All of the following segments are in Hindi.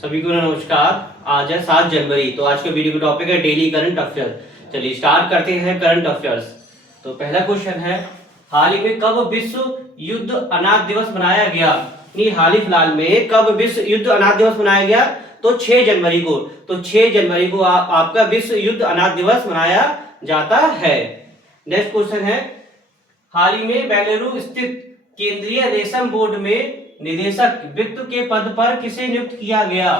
सभी को नमस्कार। आज है 7 जनवरी। तो आज के वीडियो का टॉपिक है डेली करंट अफेयर्स। चलिए स्टार्ट करते हैं करंट अफेयर्स। तो पहला क्वेश्चन है, हाल ही में कब विश्व युद्ध अनाथ दिवस मनाया गया? नहीं, हाल ही फिलहाल में कब विश्व युद्ध अनाथ दिवस मनाया गया? तो 6 जनवरी को। तो 6 जनवरी को आपका विश्व युद्ध अनाथ दिवस मनाया जाता है। नेक्स्ट क्वेश्चन है, हाल ही में बेंगलुरु स्थित केंद्रीय रेशम बोर्ड में निदेशक वित्त के पद पर किसे नियुक्त किया गया?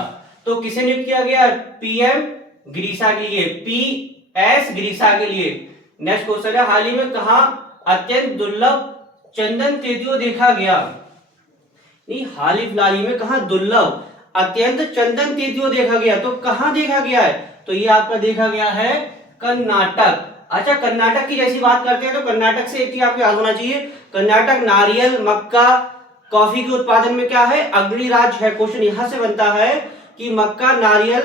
तो किसे नियुक्त किया गया? पीएम गिरीशा के लिए, पीएस गिरीशा के लिए। नेक्स्ट क्वेश्चन है, हाल ही में कहां अत्यंत दुर्लभ चंदन तेंदुआ देखा गया? नहीं, हाल ही फिलहाल में कहां दुर्लभ अत्यंत चंदन तेंदुआ देखा गया? तो कहां देखा गया है? तो ये आपका देखा गया है कर्नाटक। अच्छा, कर्नाटक की जैसी बात करते हैं तो कर्नाटक से एक चीज आपको याद होना चाहिए, कर्नाटक नारियल, मक्का, कॉफी के उत्पादन में क्या है? अग्रणी राज्य है। क्वेश्चन यहां से बनता है कि मक्का, नारियल,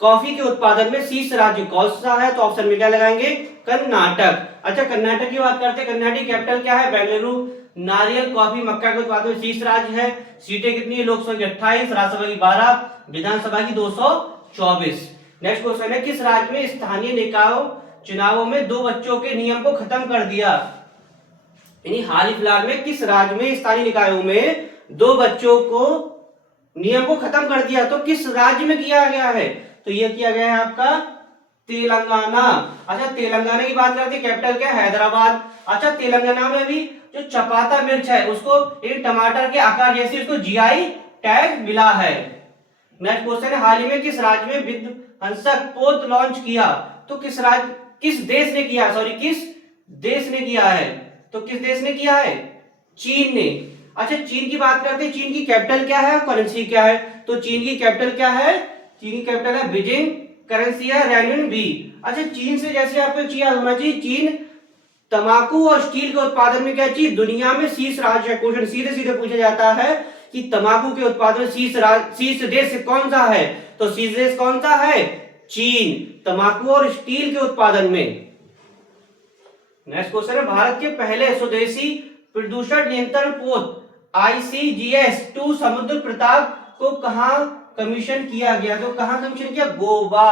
कॉफी के उत्पादन में शीर्ष राज्य कौन सा है? तो ऑप्शन में क्या लगाएंगे? कर्नाटक। अच्छा, कर्नाटक की बात करते हैं, कर्नाटक की कैपिटल क्या है? बेंगलुरु। नारियल, कॉफी, मक्का के उत्पादन में शीर्ष राज्य है। सीटें कितनी है? लोकसभा की 28, राज्यसभा की 12, विधानसभा की 224। नेक्स्ट क्वेश्चन है, किस राज्य में स्थानीय निकायों चुनावों में 2 बच्चों के नियम को खत्म कर दिया? यानी हाल ही फिलहाल में किस राज्य में स्थानीय निकायों में 2 बच्चों को नियम को खत्म कर दिया? तो किस राज्य में किया गया है? तो यह किया गया है आपका तेलंगाना। अच्छा, तेलंगाना की बात करते हैं, कैपिटल क्या है? हैदराबाद। अच्छा, तेलंगाना में भी जो चपाता मिर्च है उसको एक टमाटर के आकार जैसी उसको जीआई टैग मिला है। नेक्स्ट क्वेश्चन है, हाल ही में किस राज्य में विध्वंसक पोत लॉन्च किया? तो किस देश ने किया? किस देश ने किया है? तो किस देश ने किया है? चीन ने। अच्छा, चीन की बात करते हैं, चीन की कैपिटल क्या है, करेंसी क्या है? तो चीन की कैपिटल क्या है? चीन की कैपिटल है बीजिंग, करेंसी है रेनमिनबी। अच्छा, चीन से जैसे आपको चीज याद होना चाहिए, चीन तंबाकू और स्टील के उत्पादन में क्या चीज दुनिया में शीर्ष राज्य है। क्वेश्चन सीधे सीधे पूछा जाता है कि तंबाकू के उत्पादन में शीर्ष देश कौन सा है? तो शीर्ष देश कौन सा है? चीन, तंबाकू और स्टील के उत्पादन में। नेक्स्ट क्वेश्चन है, भारत के पहले स्वदेशी प्रदूषण नियंत्रण पोत ICGS-2 समुद्र प्रताप को कहां कमीशन किया गया? तो कहां कमीशन किया? गोवा।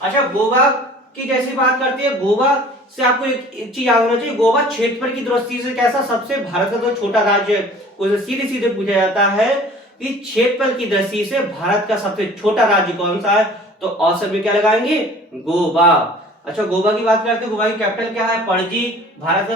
अच्छा, गोवा की जैसी बात करते हैं, गोवा से आपको एक चीज याद होना चाहिए, गोवा क्षेत्रफल की दृष्टि से कैसा? सबसे भारत का तो छोटा राज्य है। सीधे सीधे पूछा जाता है कि क्षेत्रफल की दृष्टि से भारत का सबसे छोटा राज्य कौन सा है? तो ऑप्शन में क्या लगाएंगे? गोवा। अच्छा, गोवा की बात करते हैं, गोवा की कैपिटल क्या है? पणजी। भारत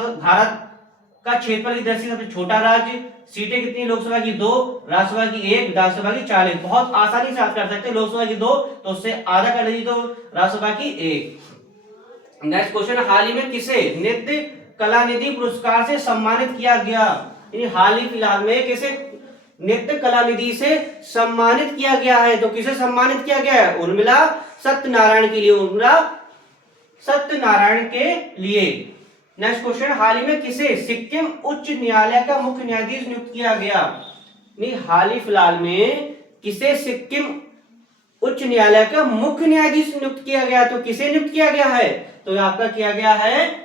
का क्षेत्रफल की दृष्टि से सबसे छोटा राज्य। सीटें कितनी? लोकसभा की 2, राज्यसभा की 1, विधानसभा की 40। बहुत आसानी से आप कर सकते हैं, लोकसभा की 2 तो उससे आधा कर लीजिए तो राज्यसभा की 1। नेक्स्ट क्वेश्चन, हाल ही में किसे नृत्य कला निधि पुरस्कार से सम्मानित किया गया? हाल ही फिलहाल में किसे नृत्य कला निधि से सम्मानित किया गया है? तो किसे सम्मानित किया गया है? उर्मिला सत्यनारायण के लिए, उर्मिला सत्यनारायण के लिए। नेक्स्ट क्वेश्चन, हाल ही में किसे सिक्किम उच्च न्यायालय का मुख्य न्यायाधीश नियुक्त किया गया? नहीं, हाल ही फिलहाल में किसे सिक्किम उच्च न्यायालय का मुख्य न्यायाधीश नियुक्त किया गया? तो किसे नियुक्त किया गया है? तो आपका किया गया है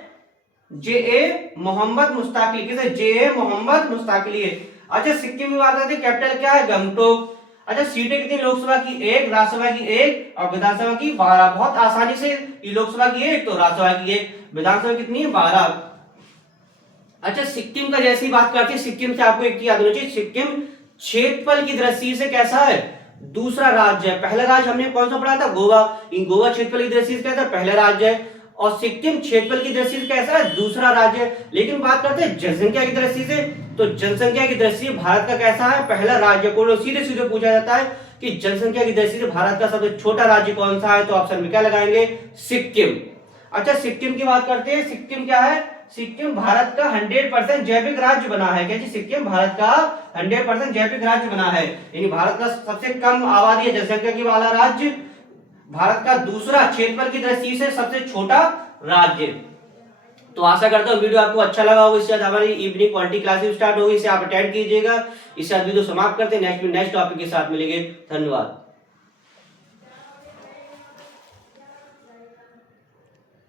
JA मोहम्मद मुश्ताक। किसे? JA मोहम्मद मुश्ताक के लिए। अच्छा, सिक्किम की बात करते हैं, कैपिटल क्या है? गंगटोक। अच्छा, सीटें कितनी? लोकसभा की 1, राज्यसभा की 1 और विधानसभा की 12। बहुत आसानी से लोकसभा की 1 तो राज्यसभा की 1, विधानसभा कितनी है? 12। अच्छा, सिक्किम का जैसी बात करते हैं, सिक्किम से आपको एक चीज याद होनी चाहिए, सिक्किम क्षेत्रफल की दृष्टि से कैसा है? दूसरा राज्य है। पहला राज्य हमने कौन सा पढ़ा था? गोवा। गोवा क्षेत्रफल की दृष्टि से कैसा? पहला राज्य है। और सिक्किम क्षेत्रफल की दृष्टि से कैसा है? दूसरा राज्य है। लेकिन बात करते हैं जनसंख्या की दृष्टि से, तो जनसंख्या की दृष्टि से भारत का कैसा है? पहला राज्य। को सीधे सीधे पूछा जाता है कि जनसंख्या की दृष्टि से भारत का सबसे छोटा राज्य कौन सा है? तो ऑप्शन में क्या लगाएंगे? सिक्किम। अच्छा, सिक्किम की बात करते हैं, सिक्किम क्या है? सिक्किम भारत का 100% जैविक राज्य बना है। क्या जी? सिक्किम भारत का 100% जैविक राज्य बना है, यानी भारत का सबसे कम आबादी है, जनसंख्या की वाला राज्य, भारत का दूसरा, क्षेत्रफल की दृष्टि से सबसे छोटा राज्य। तो आशा करता हूँ वीडियो आपको अच्छा लगा होगा। इसके बाद हमारी इवनिंग क्वालिटी क्लासेस स्टार्ट होगी, इसे आप अटेंड कीजिएगा। इसके साथ वीडियो समाप्त करते हैं, नेक्स्ट टॉपिक के साथ मिलेंगे। धन्यवाद।